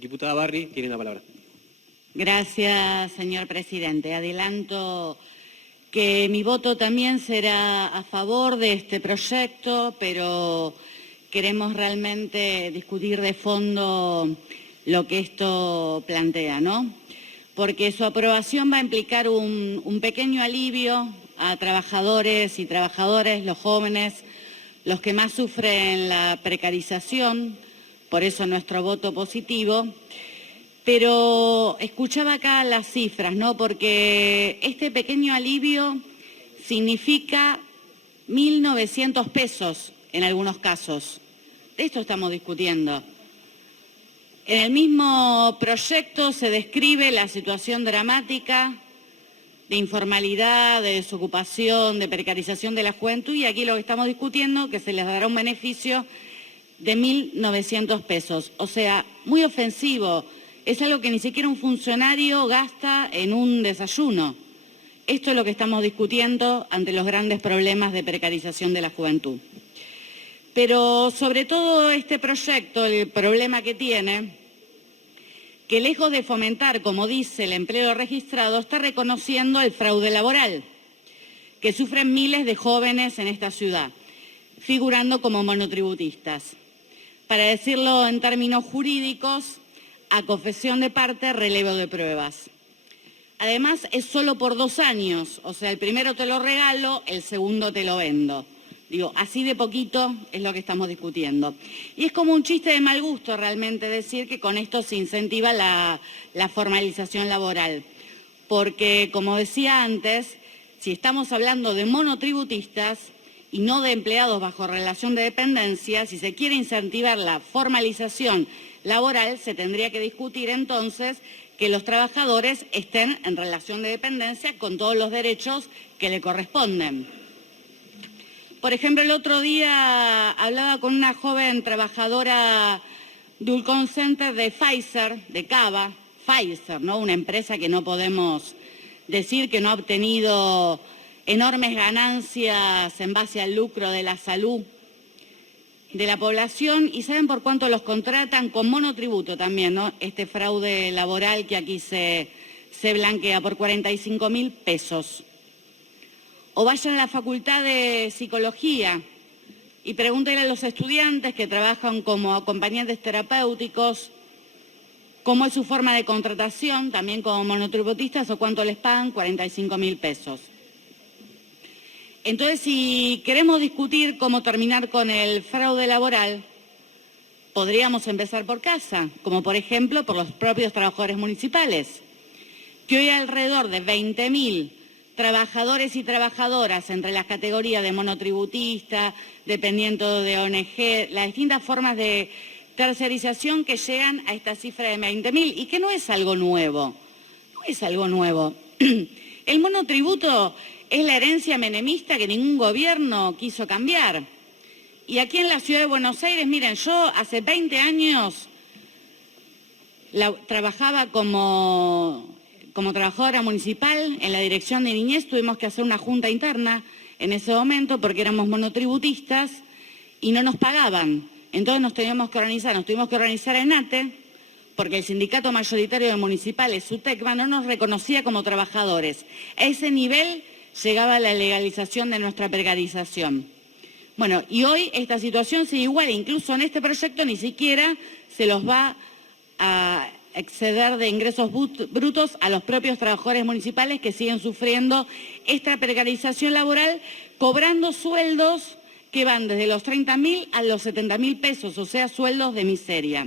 Diputada Barry, tiene la palabra. Gracias, señor presidente. Adelanto que mi voto también será a favor de este proyecto, pero queremos realmente discutir de fondo lo que esto plantea, ¿no? Porque su aprobación va a implicar un pequeño alivio a trabajadores y trabajadoras, los jóvenes, los que más sufren la precarización, por eso nuestro voto positivo. Pero escuchaba acá las cifras, ¿no? Porque este pequeño alivio significa 1.900 pesos en algunos casos. De esto estamos discutiendo. En el mismo proyecto se describe la situación dramática de informalidad, de desocupación, de precarización de la juventud, y aquí lo que estamos discutiendo es que se les dará un beneficio de 1.900 pesos. O sea, muy ofensivo. Es algo que ni siquiera un funcionario gasta en un desayuno. Esto es lo que estamos discutiendo ante los grandes problemas de precarización de la juventud. Pero sobre todo este proyecto, el problema que tiene, que lejos de fomentar, como dice, el empleo registrado, está reconociendo el fraude laboral que sufren miles de jóvenes en esta ciudad, figurando como monotributistas. Para decirlo en términos jurídicos, a confesión de parte, relevo de pruebas. Además, es solo por 2 años, o sea, el primero te lo regalo, el segundo te lo vendo. Digo, así de poquito es lo que estamos discutiendo. Y es como un chiste de mal gusto realmente decir que con esto se incentiva la formalización laboral. Porque, como decía antes, si estamos hablando de monotributistas y no de empleados bajo relación de dependencia, si se quiere incentivar la formalización laboral, se tendría que discutir entonces que los trabajadores estén en relación de dependencia con todos los derechos que le corresponden. Por ejemplo, el otro día hablaba con una joven trabajadora de un call center de Pfizer, de Cava, Pfizer, ¿no? Una empresa que no podemos decir que no ha obtenido enormes ganancias en base al lucro de la salud de la población, y ¿saben por cuánto los contratan? Con monotributo también, ¿no? Este fraude laboral que aquí se blanquea por 45.000 pesos. O vayan a la Facultad de Psicología y pregúntenle a los estudiantes que trabajan como acompañantes terapéuticos cómo es su forma de contratación, también como monotributistas, o cuánto les pagan, 45.000 pesos. Entonces, si queremos discutir cómo terminar con el fraude laboral, podríamos empezar por casa, como por ejemplo por los propios trabajadores municipales, que hoy hay alrededor de 20.000 trabajadores y trabajadoras entre las categorías de monotributista, dependiendo de ONG, las distintas formas de tercerización que llegan a esta cifra de 20.000, y que no es algo nuevo, no es algo nuevo. El monotributo es la herencia menemista que ningún gobierno quiso cambiar. Y aquí en la ciudad de Buenos Aires, miren, yo hace 20 años trabajaba como trabajadora municipal en la dirección de niñez. Tuvimos que hacer una junta interna en ese momento porque éramos monotributistas y no nos pagaban. Entonces nos tuvimos que organizar en ATE, porque el sindicato mayoritario de municipales, SUTECMA, no nos reconocía como trabajadores. A ese nivel llegaba la legalización de nuestra precarización. Bueno, y hoy esta situación sigue igual, incluso en este proyecto ni siquiera se los va a exceder de ingresos brutos a los propios trabajadores municipales que siguen sufriendo esta precarización laboral, cobrando sueldos que van desde los 30.000 a los 70.000 pesos, o sea, sueldos de miseria.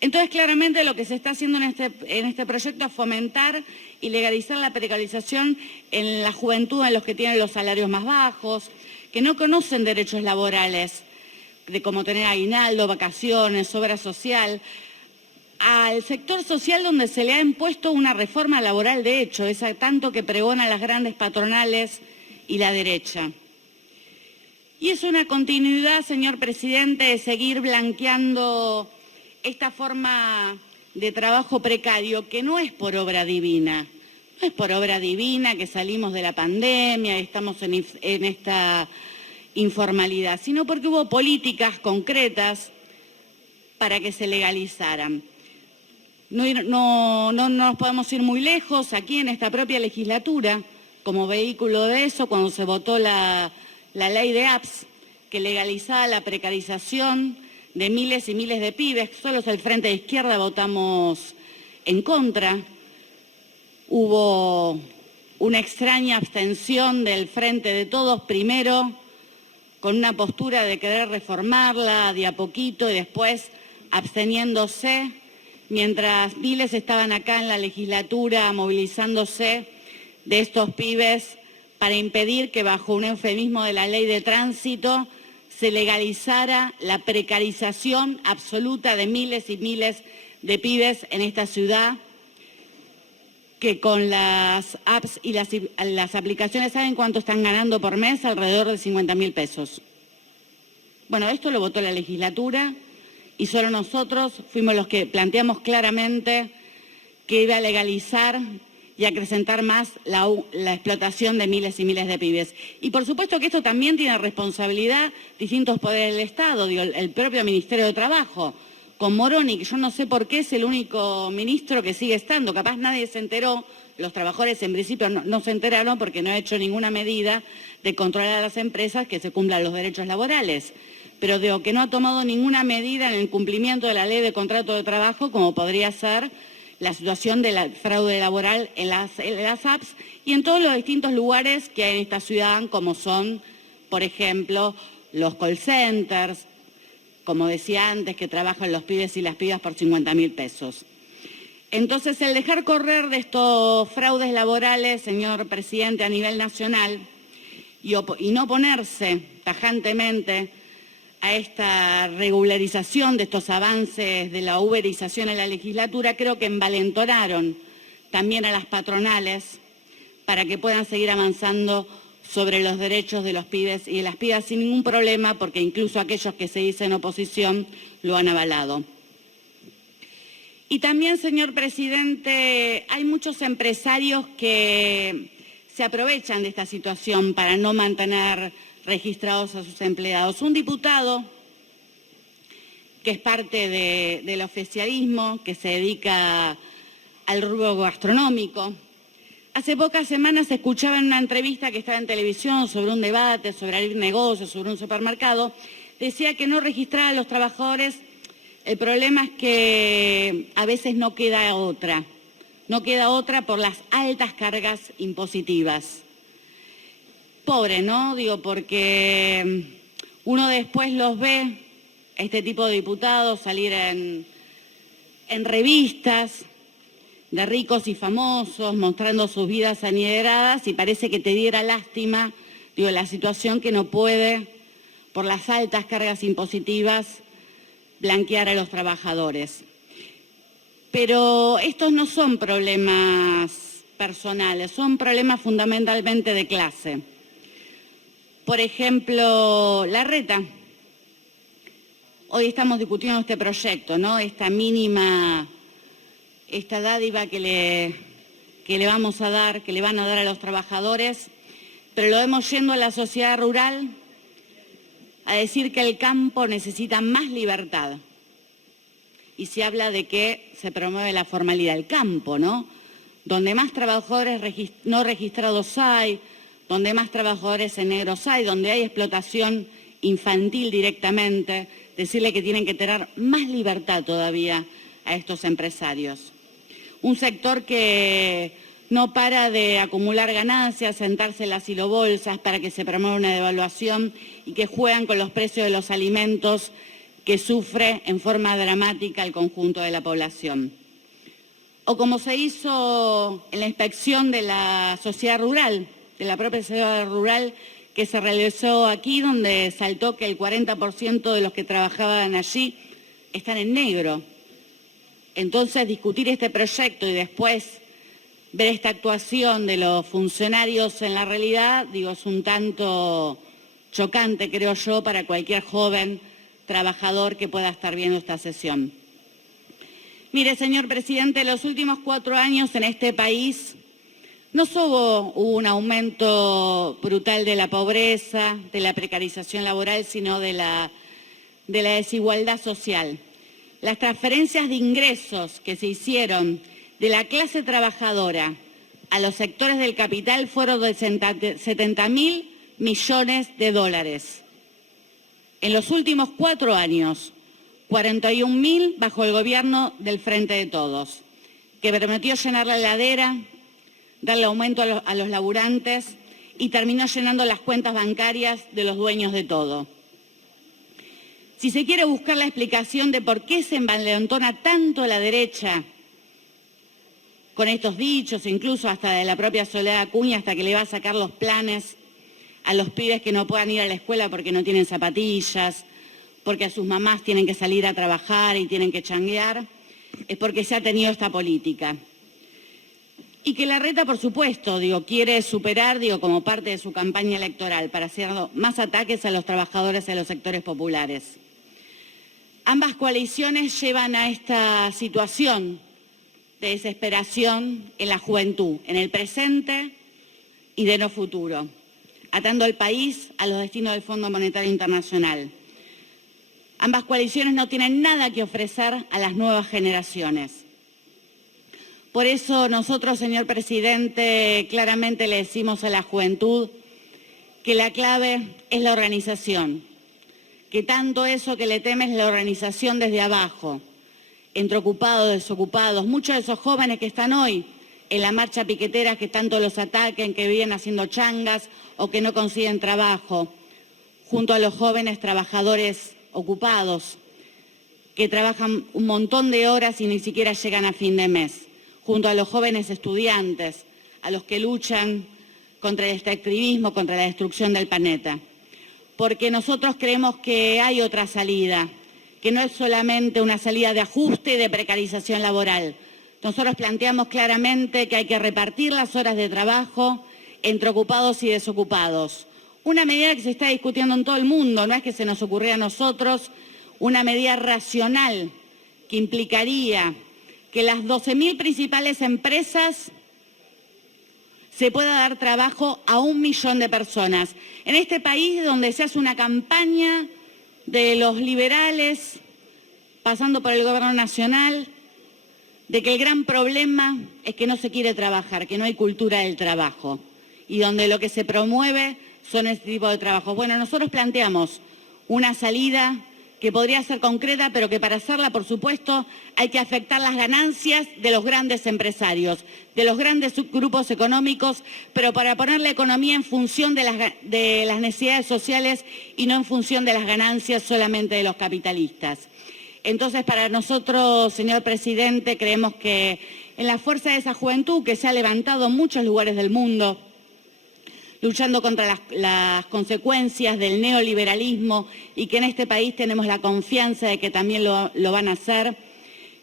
Entonces, claramente lo que se está haciendo en este proyecto es fomentar y legalizar la precarización en la juventud, en los que tienen los salarios más bajos, que no conocen derechos laborales, de como tener aguinaldo, vacaciones, obra social, al sector social donde se le ha impuesto una reforma laboral de hecho, esa tanto que pregonan las grandes patronales y la derecha. Y es una continuidad, señor presidente, de seguir blanqueando esta forma de trabajo precario, que no es por obra divina, no es por obra divina que salimos de la pandemia y estamos en esta informalidad, sino porque hubo políticas concretas para que se legalizaran. no nos podemos ir muy lejos. Aquí en esta propia legislatura, como vehículo de eso, cuando se votó la ley de APS, que legalizaba la precarización de miles y miles de pibes, solo el Frente de Izquierda votamos en contra. Hubo una extraña abstención del Frente de Todos, primero con una postura de querer reformarla de a poquito y después absteniéndose, mientras miles estaban acá en la legislatura movilizándose de estos pibes para impedir que bajo un eufemismo de la ley de tránsito se legalizara la precarización absoluta de miles y miles de pibes en esta ciudad, que con las apps y las aplicaciones, ¿saben cuánto están ganando por mes? Alrededor de 50.000 pesos. Bueno, esto lo votó la legislatura y solo nosotros fuimos los que planteamos claramente que iba a legalizar y acrecentar más la explotación de miles y miles de pibes. Y por supuesto que esto también tiene responsabilidad distintos poderes del Estado, el propio Ministerio de Trabajo, con Moroni, que yo no sé por qué es el único ministro que sigue estando, capaz nadie se enteró, los trabajadores en principio no se enteraron porque no ha hecho ninguna medida de controlar a las empresas que se cumplan los derechos laborales, pero digo que no ha tomado ninguna medida en el cumplimiento de la ley de contrato de trabajo, como podría ser la situación del fraude laboral en las apps y en todos los distintos lugares que hay en esta ciudad, como son, por ejemplo, los call centers, como decía antes, que trabajan los pibes y las pibas por 50.000 pesos. Entonces, el dejar correr de estos fraudes laborales, señor presidente, a nivel nacional, y no oponerse tajantemente a esta regularización de estos avances de la uberización en la legislatura, creo que envalentonaron también a las patronales para que puedan seguir avanzando sobre los derechos de los pibes y de las pibas sin ningún problema, porque incluso aquellos que se dicen oposición lo han avalado. Y también, señor presidente, hay muchos empresarios que se aprovechan de esta situación para no mantener registrados a sus empleados. Un diputado que es parte del oficialismo, que se dedica al rubro gastronómico. Hace pocas semanas escuchaba en una entrevista que estaba en televisión sobre un debate, sobre abrir negocios, sobre un supermercado, decía que no registraba a los trabajadores. El problema es que a veces no queda otra por las altas cargas impositivas. Pobre, ¿no? Digo, porque uno después los ve, este tipo de diputados, salir en revistas de ricos y famosos, mostrando sus vidas anidradas, y parece que te diera lástima, digo, la situación que no puede, por las altas cargas impositivas, blanquear a los trabajadores. Pero estos no son problemas personales, son problemas fundamentalmente de clase. Por ejemplo, la reta. Hoy estamos discutiendo este proyecto, ¿no? Esta dádiva que le vamos a dar, que le van a dar a los trabajadores, pero lo vemos yendo a la sociedad rural a decir que el campo necesita más libertad. Y se habla de que se promueve la formalidad del campo, ¿no? Donde más trabajadores no registrados hay, donde más trabajadores en negros hay, donde hay explotación infantil directamente, decirle que tienen que tener más libertad todavía a estos empresarios. Un sector que no para de acumular ganancias, sentarse en las silobolsas para que se promueva una devaluación y que juegan con los precios de los alimentos que sufre en forma dramática el conjunto de la población. O como se hizo en la inspección de la sociedad rural, de la propia sociedad rural que se realizó aquí, donde saltó que el 40% de los que trabajaban allí están en negro. Entonces, discutir este proyecto y después ver esta actuación de los funcionarios en la realidad, digo, es un tanto chocante, creo yo, para cualquier joven trabajador que pueda estar viendo esta sesión. Mire, señor presidente, en los últimos 4 años en este país no solo hubo un aumento brutal de la pobreza, de la precarización laboral, sino de la desigualdad social. las transferencias de ingresos que se hicieron de la clase trabajadora a los sectores del capital fueron de 70.000 millones de dólares. En los últimos 4 años, 41.000 bajo el gobierno del Frente de Todos, que prometió llenar la heladera, darle aumento a los laburantes y terminó llenando las cuentas bancarias de los dueños de todo. Si se quiere buscar la explicación de por qué se envalentona tanto la derecha con estos dichos, incluso hasta de la propia Soledad Acuña, hasta que le va a sacar los planes a los pibes que no puedan ir a la escuela porque no tienen zapatillas, porque a sus mamás tienen que salir a trabajar y tienen que changuear, es porque se ha tenido esta política. Y que Larreta, por supuesto, quiere superar, como parte de su campaña electoral, para hacer más ataques a los trabajadores y a los sectores populares. Ambas coaliciones llevan a esta situación de desesperación en la juventud, en el presente y de no futuro, atando al país a los destinos del Fondo Monetario Internacional. Ambas coaliciones no tienen nada que ofrecer a las nuevas generaciones. Por eso nosotros, señor presidente, claramente le decimos a la juventud que la clave es la organización, que tanto eso que le teme es la organización desde abajo, entre ocupados, desocupados, muchos de esos jóvenes que están hoy en la marcha piquetera, que tanto los ataquen, que viven haciendo changas o que no consiguen trabajo, junto a los jóvenes trabajadores ocupados, que trabajan un montón de horas y ni siquiera llegan a fin de mes, junto a los jóvenes estudiantes, a los que luchan contra el extractivismo, contra la destrucción del planeta. Porque nosotros creemos que hay otra salida, que no es solamente una salida de ajuste y de precarización laboral. Nosotros planteamos claramente que hay que repartir las horas de trabajo entre ocupados y desocupados. Una medida que se está discutiendo en todo el mundo, no es que se nos ocurriera a nosotros, una medida racional que implicaría que las 12.000 principales empresas se pueda dar trabajo a 1 millón de personas. En este país donde se hace una campaña de los liberales, pasando por el gobierno nacional, de que el gran problema es que no se quiere trabajar, que no hay cultura del trabajo, y donde lo que se promueve son este tipo de trabajos. Bueno, nosotros planteamos una salida que podría ser concreta, pero que para hacerla, por supuesto, hay que afectar las ganancias de los grandes empresarios, de los grandes grupos económicos, pero para poner la economía en función de las necesidades sociales y no en función de las ganancias solamente de los capitalistas. Entonces, para nosotros, señor presidente, creemos que en la fuerza de esa juventud que se ha levantado en muchos lugares del mundo, luchando contra las consecuencias del neoliberalismo y que en este país tenemos la confianza de que también lo van a hacer.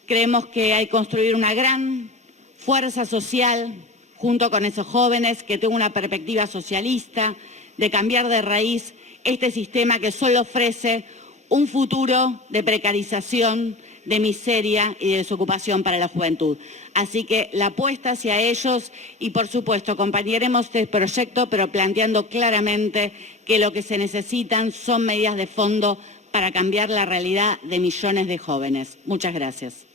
Creemos que hay que construir una gran fuerza social junto con esos jóvenes que tengan una perspectiva socialista, de cambiar de raíz este sistema que solo ofrece un futuro de precarización, de miseria y de desocupación para la juventud. Así que la apuesta hacia ellos y, por supuesto, acompañaremos este proyecto, pero planteando claramente que lo que se necesitan son medidas de fondo para cambiar la realidad de millones de jóvenes. Muchas gracias.